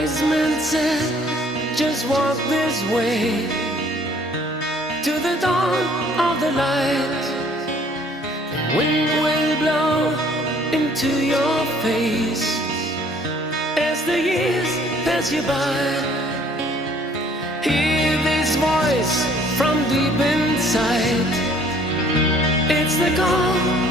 wise man said, just walk this way to the dawn of the light. The wind will blow into your face as the years pass you by. Hear this voice from deep inside. It's the call